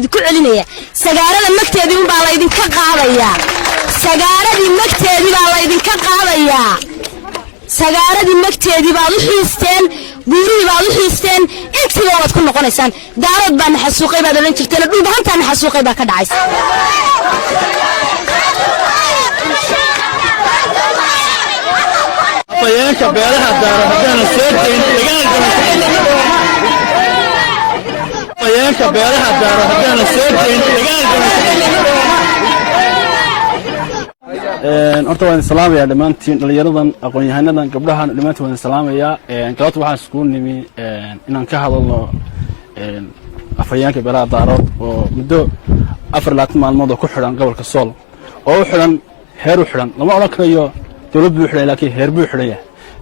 idinku celinaya sagaarada magteedii un baa la idinka qaadayaa sagaaradii magteedii baa la idinka qaadayaa sagaaradii magteedii baad u xiisteen buurihii baad u xiisteen intiiba waad ku noqonaysaan daarood baa naxasuuqay baad odhan jirteen dhulbahantaa naxasuuqay baa ka dhacaysa afayeenka beelaha daaro haddana soo deyn afayeenka beelaha daaro haddana soo deyn horta waan salaamayaa dhammaantiin dhalinyaradan aqoon-yahanadan gabdhahan dhammaantiin waan salaamayaa galabta waxaan isku nimi inaan ka hadalno afayeenka beelaha daarood oo muddo 24 maalmood oo ku xidhan gobolka Sool oo u xidhan heer u xidhan lama oran karayo dawlad buu xidhay laakiin heer buu xidhaya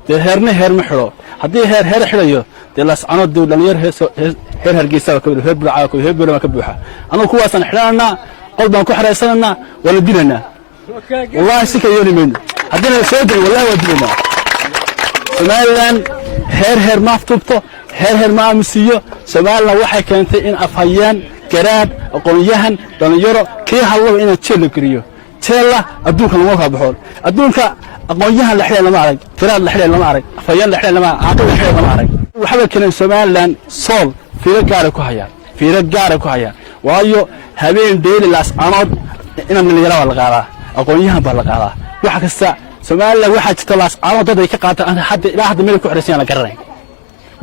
dee heerna heer ma xidho haddii heer xidhayo dee laascano dhalinyar heer hargeysa ka heer burca heer burma ka buuxa anagu kuwaasan xidhanaa qol baan ku xiraysanaa wala dilanaa والله سكيوني منه عندنا سوداء والله ودينا سمالان هير ما فتبته هير ما مسيو سمالنا waxay keentay in afhayaan garaad aqoon-yahan dhalinyaro kii hadlo in jeel kariyo jeella adduunka lama ka baxo adduunka aqoon-yahan la xilay lama arag garaad la xilay lama arag afhayaan la xilay lama arag la xilay lama arag waxa keenay Soomaaliland Sool fiiro gaar ah ku hayaan waayo habeen deeli laas anood inaan dhalinyaro la qaadaa aqoon-yahan baa la qaadaa waxa kasta Soomaaliland waxa jirta laas calaamad dad ay ka qaataan ilaa hadda meel ku xiraysan la garanay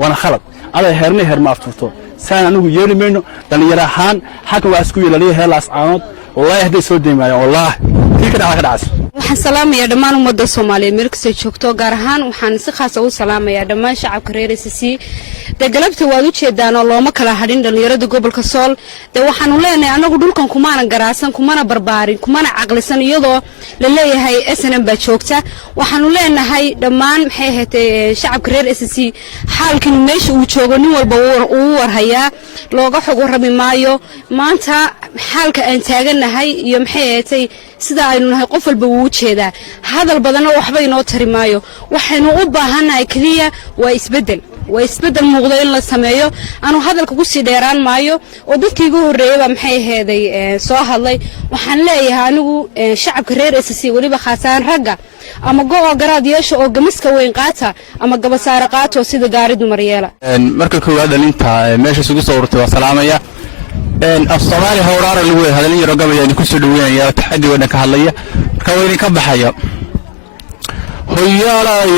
wana khalad ada heer ma afturto saan anigu yeeli meeno dhalinyaro ahaan xaq waa isku yeelay heer laas calaamad wallahi hadii soo deemayaan wallahi tii ka dhacay waxaan salaamayaa dhammaan ummadda Soomaaliyeed meel kasta joogto gaar ahaan waxaan si khaas ah u salaamayaa dhammaan shacabka reer SSC galabta waad u jeedaan oo looma kala hadhin dhalinyarada gobolka Sool waxaan u leenahay anagu dhulkan kumaana garaasan kumana barbaarin kumana aqlisan iyadoo la leeyahay SNM baa joogta waxaan u leenahay dhammaan maxay ahaatay shacabka reer SSC xaalkan meesha uu joogo nin walba uu warhayaa looga xog rabi maayo maanta xaalka aan taaganahay iyo maxay ahaatay sida aynu nahay qof walba uu jeedaa hadal badan waxba inoo tari maayo waxaynu u baahanahay kaliya waa isbedel muuqda in la sameeyo aanu hadalka ku sii dheeraan maayo oo dadkii ugu horeeyay maxay ahaday soo hadlay waxaan leeyahay anigu shacabka reer SSC waliba khaasan ragga ama go'o garaad yeesho oo gamiska weyn qaata ama gabasaare qaato sida gaaridu maryeela marka koowaad dhalinta meesha isugu soo urtay waa salaamaya Soomaali hawraar lagu hadalin yaro gabayaan ku soo dhaweynaya taxaddi wada ka hadlaya marka weyn ka baxaya hoyaalay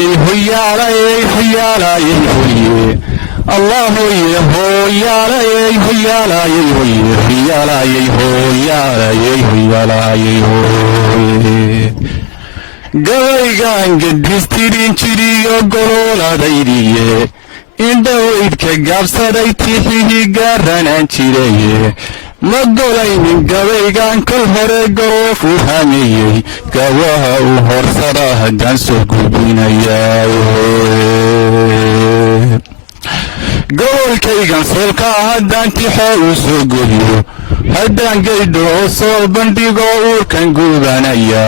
الله gabaygan gadhistirin jiriyo golooladaydiye indhaweydka gaabsaday tixihii gaaranaan jiraye ma golaynin gabaygan kol hore garoof u hameeyey gawaha u horsada haddaan soo gudbinayaa gobolkaygan soolka haddaan tixo u soo geliyo haddaan gaydho oo sool bandhigo uurkan guubanaya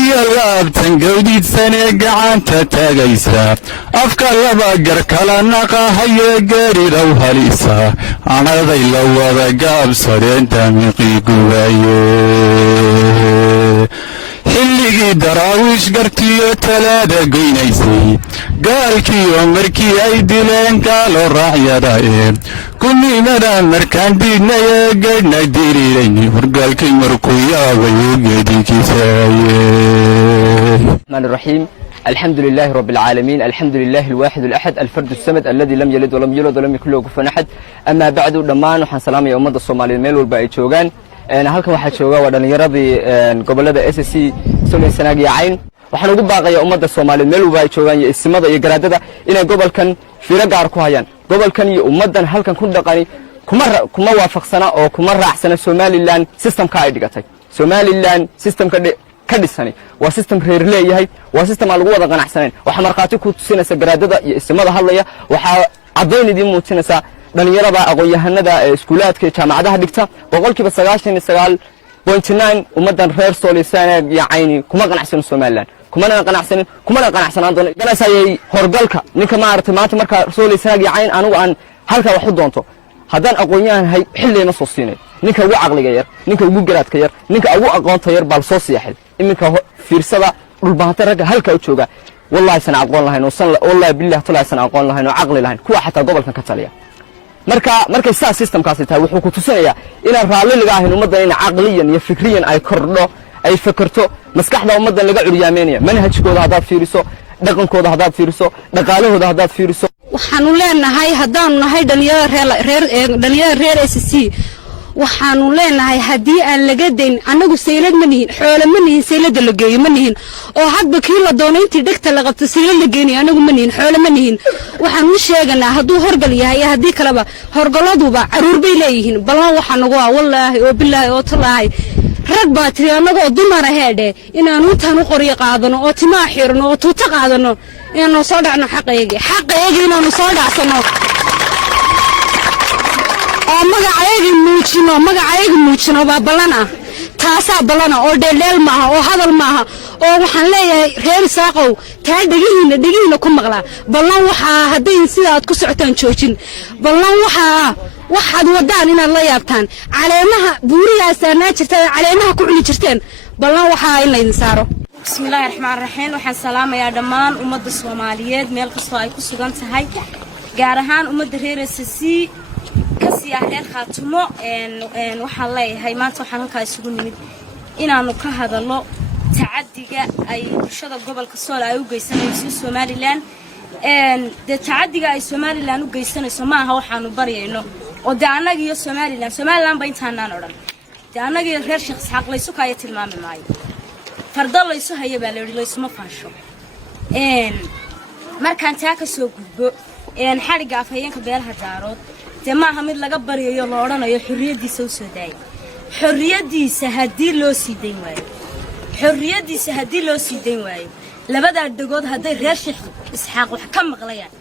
iyo laabtan gawdiidsan ee gacanta taagaysa afka laba gar kala naqahayee gaaridow halisa anaday la wada gaabsadeen damiiqii gubaye xilligii daraawiish gartiyo talaada goynaysay gaalkiioo markii ay dileen gaalo raacyada ee kunimada markaan diidnayee gaydhna diriirayni horgaalkay markuu yaabay u geedikiisaaye الرحمن الرحيم الحمد لله رب العالمين الحمد لله الواحد الأحد الفرد الصمد الذي لم يلد ولم يولد ولم يكن له كفوا أحد أما بعد دمان وحن سلام يا أمة الصوماليين ميل والباقي جوجان halkan waxa jooga wadaniyaradii gobolada SSC Soomaaliya sanagi cayn waxaan ugu baaqayaa ummadda Soomaaliyeed meel walba ay joogaan iyo ismada iyo garaadada inay gobolkan fiiro gaar ku hayaan gobolkan iyo ummadan halkan ku dhaqani kuma waafaqsana oo kuma raacsana Somaliland systemka ay dhigatay Somaliland systemka ka dhisani waa system reer leeyahay waa system aan lagu wada qanacsaneyn waxa marqaati ku tusinaysa garaadada iyo ismada hadlaya waxa cadeynidii muujinaysa dhalinyarada aqoon-yahanada iskuulaadka jaamacadaha dhigta boqolkiiba 99.9 ummadan reer Soomaaliya yaacayni kuma qanacsan Somaliland kuma qanacsanaan doona galasayay horgalka ninka maartay maanta marka Soomaaliya yaacayn anigu aan halka wax u doonto haddaan aqoon-yahan hay xillayma soo siinay ninka ugu caqliga yar ninka ugu garaadka yar ninka ugu aqoonta yar baa soo siyaxay iminka fiirsada dhulbaahanta ragga halka u jooga wallahi sana aqoon lahayn oo wallahi billahi tala sana aqoon lahayn oo caqli lahayn kuwa xataa gobolkan ka taliya markay saa systemkaasi tahay wuxuu ku tusinayaa inaan raalli laga ahayn ummaddan in caqliyan iyo fikriyan ay kordho ay fakarto maskaxda ummaddan laga curyaameynaya manhajkooda haddaad fiiriso dhaqankooda haddaad fiiriso dhaqaalahooda haddaad fiiriso waxaanu leenahay haddaanu nahay dhalinyarada reer SC waxaanu leenahay haddii aan laga dayn annagu saylad ma nihin xoolo ma nihin saylada la geeyo ma nihin oo hadba kii la doono intii dhegta la qabto saylad la geenayo annagu ma nihin xoolo ma nihin waxaanu u sheeganaa hadduu horgal yahay iyo haddii kaleba horgaladuba caruur bay leeyihiin ballan waxaa nagu ah wallaahi oo bilaahi oo tallaahi rag baa tiri annagoo dumara heedhe inaanu intaan u qoryo qaadano oo timaa xirno oo tuuto qaadano inaanu soo dhacno xaqayagi inaanu soo dhacsano oo magacayagi muujino baa ballan ah taasaa ballan ah oo dheeldheel maaha oo hadal maaha oo waxaan leeyahay reer Isaaqow taa dhegihiina ku maqlaa ballan waxaa hadday sidaad ku socotaan joojin ballan waxaad wadaan inaad la yaabtaan caleemaha buuriyaasaanaa jirtaan caleemaha ku cuni jirteen ballan waxaa in laydin saaro bismillaahi raxmaani raxiim waxaan salaamayaa dhammaan ummadda Soomaaliyeed meel kastoo ay ku sugan tahay gaar ahaan ummadda reer SC kasi reer Khaatumo waxaan leeyahay maanta waxaan halkaa isugu nimid inaanu ka hadalno tacadiga ay bulshada gobolka Sool ay u geysanayso Somaliland tacadiga ay Somaliland u geysanayso maaha waxaanu baryayno oo anaga iyo Somaliland ba intaanaan oran anaga iyo reer Sheekh Isxaaq laysu kaaya tilmaami maayo farda laysu haya baa laysuma faasho markaan taa ka soo gudbo xariga afhayeenka beelaha daarood maaha mid laga baryayo loo oranayo xurriyadiisa u soo daayay xurriyadiisa haddii loo sii dayn waayo labada dhagood hadday reer Sheekh Isxaaq wax ka maqlayaan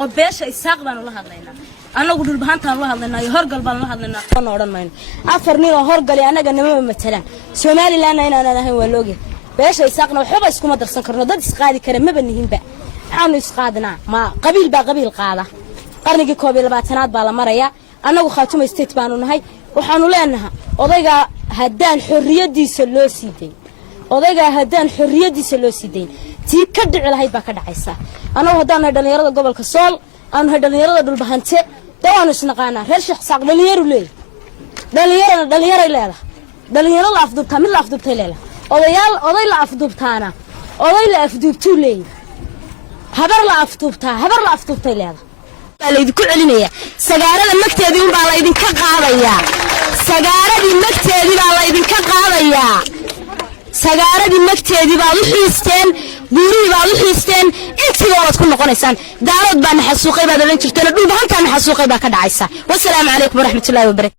oo beesha Isaaq baan ula hadlaynaa anagu dhulbahantaan ula hadlaynaa iyo horgal baan ula hadlaynaa toona oran mayno afar nin oo horgal anaga nama matalaan Somaliland inaan ahayn waa looge beesha Isaaqna waxba iskuma darsan karno dad isqaadi kara maba nihinba aanu isqaadnaa ma qabiil qaada qarnigii 22aad baa la maraya anagu Khaatumo state baanu nahay waxaanu leenahay odayga haddaan xurriyadiisa loo sii dayn tii ka dhici lahayd baa ka dhacaysa anagu haddaan nahay dhalinyarada gobolka Sool aan nahay dhalinyarada dhulbahante dawaanu isnaqaanaa reer Sheekh Isxaaq dhalinyaro leeyahay dhalinyaro la afduubtaa mid la afduubtay leeyahay oday la afduubtaana oday la afduubtuu leeyahay habar la afduubtay leeyahay laydinku celinaya sagaarada magteedii baa laydinka qaadayaa sagaaradii magteedii baa laydinka qaadayaa sagaaradii magteedii baad u xiisteen buurihii baad u xiisteen intiiba waad ku noqonaysaan daarood baa naxasuuqay baad odhan jirteen dhulbahantaa naxasuuqay baa ka dhacaysa wasalaamu calaykum waraxmatullaahi wabarakatu